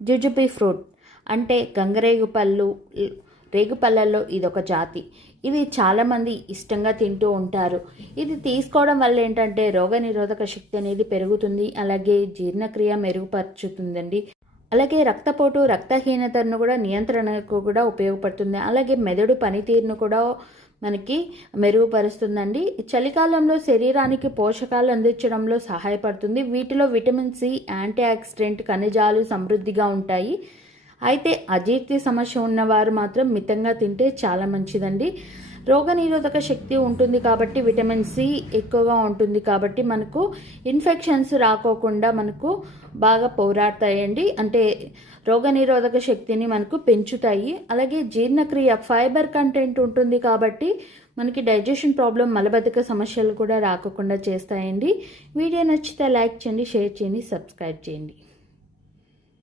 Jujubi fruit అంటే గంగరేగు పళ్ళు, రేగుపళ్ళల్లో ఇదొక జాతి. ఇవి చాలామంది ఇష్టంగా తింటూ ఉంటారు. ఇది తీసుకోవడం వల్ల ఏంటంటే రోగనిరోధక శక్తి అనేది పెరుగుతుంది, అలాగే జీర్ణక్రియ మెరుగుపరుచుతుందండి. అలాగే రక్తపోటు, రక్తహీనతను కూడా నియంత్రణకు కూడా ఉపయోగపడుతుంది. అలాగే మెదడు పనితీరును కూడా మనకి మెరుగుపరుస్తుందండి. చలికాలంలో శరీరానికి పోషకాలు అందించడంలో సహాయపడుతుంది. వీటిలో విటమిన్ సి, యాంటీ ఆక్సిడెంట్, ఖనిజాలు సమృద్ధిగా ఉంటాయి. అయితే అజీర్తి సమస్య ఉన్నవారు మాత్రం మితంగా తింటే చాలా మంచిదండి. రోగనిరోధక శక్తి ఉంటుంది కాబట్టి విటమిన్ సి ఎక్కువగా ఉంటుంది కాబట్టి మనకు ఇన్ఫెక్షన్స్ రాకోకుండా మనకు బాగా పోరాడతాయండి. అంటే రోగనిరోధక శక్తిని మనకు పెంచుతాయి. అలాగే జీర్ణక్రియ, ఫైబర్ కంటెంట్ ఉంటుంది కాబట్టి మనకి డైజెషన్ ప్రాబ్లం, మలబద్ధక సమస్యలు కూడా రాకుండా చేస్తాయండి. వీడియో నచ్చితే లైక్ చేయండి, షేర్ చేయండి, సబ్స్క్రైబ్ చేయండి.